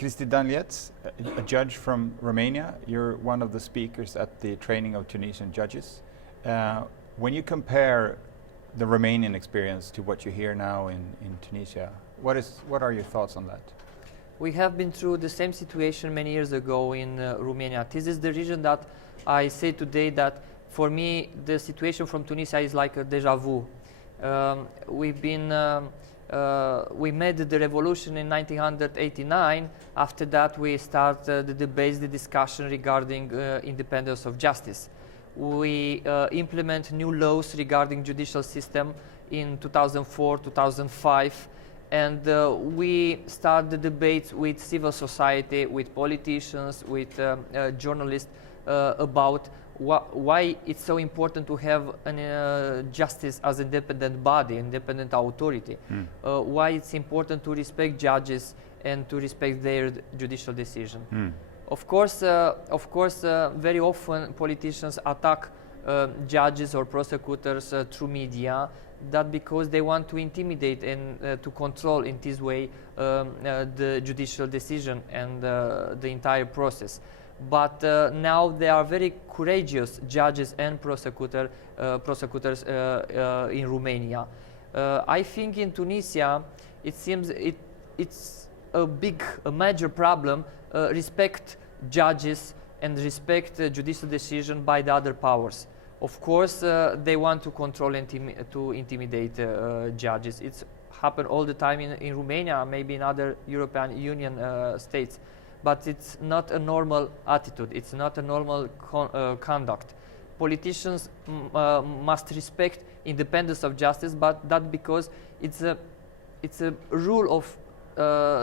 Cristi Danilet, a judge from Romania. You're one of the speakers at the training of Tunisian judges. When you compare the Romanian experience to what you hear now in Tunisia, what are your thoughts on that? We have been through the same situation many years ago in Romania. This is the reason that I say today that for me the situation from Tunisia is like a deja vu. We made the revolution in 1989. After that we started the debates, the discussion regarding independence of justice. We implement new laws regarding judicial system in 2004, 2005. And we start the debates with civil society, with politicians, with journalists about why it's so important to have justice as independent body, independent authority. Why it's important to respect judges and to respect their judicial decision. Of course, very often politicians attack judges or prosecutors through media. That because they want to intimidate and to control in this way the judicial decision and the entire process. But now there are very courageous judges and prosecutors in Romania. I think in Tunisia it seems it's a major problem, respect judges and respect judicial decision by the other powers. Of course, they want to control and to intimidate judges. It's happened all the time in Romania, maybe in other European Union states. But it's not a normal attitude. It's not a normal conduct. Politicians must respect independence of justice, but that because it's a rule of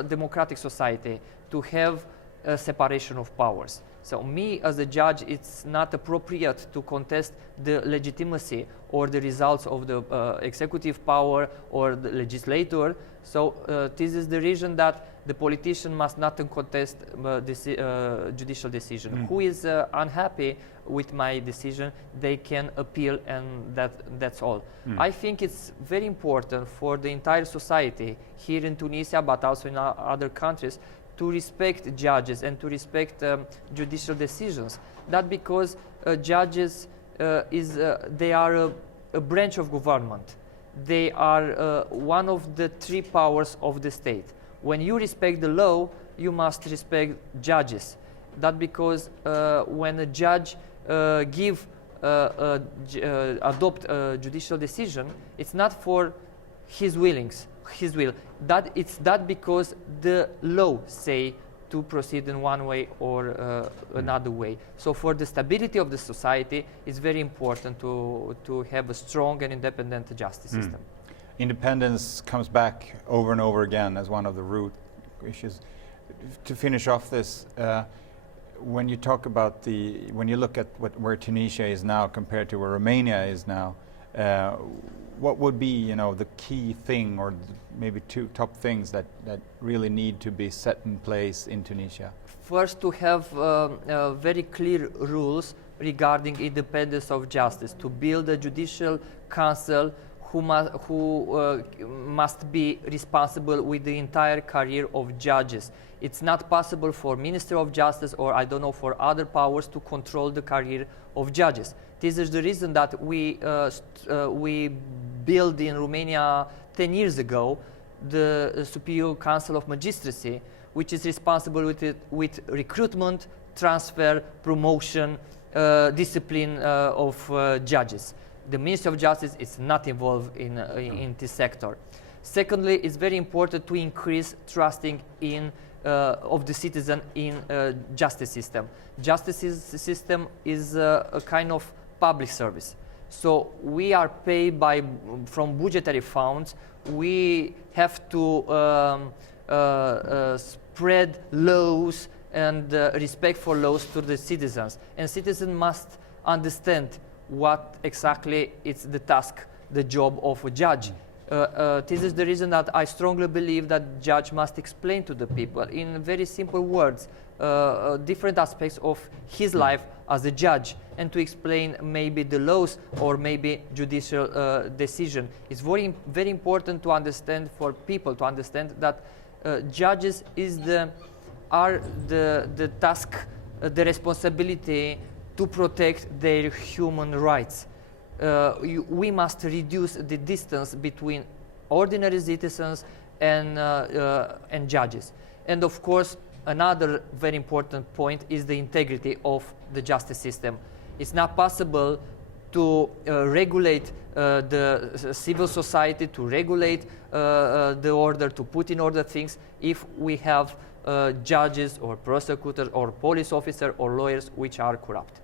democratic society to have a separation of powers. So me as a judge, it's not appropriate to contest the legitimacy or the results of the executive power or the legislator. So this is the reason that the politician must not contest this judicial decision. Who is unhappy with my decision, they can appeal, and that's all. I think it's very important for the entire society here in Tunisia, but also in other countries, to respect judges and to respect judicial decisions. That because judges they are a branch of government. They are one of the three powers of the state. When you respect the law, you must respect judges. That because when a judge adopt a judicial decision, it's not for his will. It's that because the law say to proceed in one way or another way. So for the stability of the society, it's very important to have a strong and independent justice system. Independence comes back over and over again as one of the root issues. To finish off this, when you talk about when you look at where Tunisia is now compared to where Romania is now, what would be, the key thing, or maybe two top things that really need to be set in place in Tunisia? First, to have very clear rules regarding independence of justice, to build a judicial council who must be responsible with the entire career of judges. It's not possible for Minister of Justice or I don't know for other powers to control the career of judges. This is the reason that we built in Romania 10 years ago the Superior Council of Magistracy, which is responsible with recruitment, transfer, promotion, discipline of judges. The Ministry of Justice is not involved in this sector. Secondly, it's very important to increase trusting of the citizen in justice system. Justice system is a kind of public service. So we are paid from budgetary funds. We have to spread laws and respect for laws to the citizens. And citizens must understand what exactly is the task, the job of a judge. This is the reason that I strongly believe that judge must explain to the people in very simple words different aspects of his life as a judge, and to explain maybe the laws or maybe judicial decision. It's very, very important to understand, for people to understand that judges is the are the task, the responsibility to protect their human rights. We must reduce the distance between ordinary citizens and judges. And of course, another very important point is the integrity of the justice system. It's not possible to regulate the civil society, to regulate the order, to put in order things if we have judges or prosecutors or police officers or lawyers which are corrupt.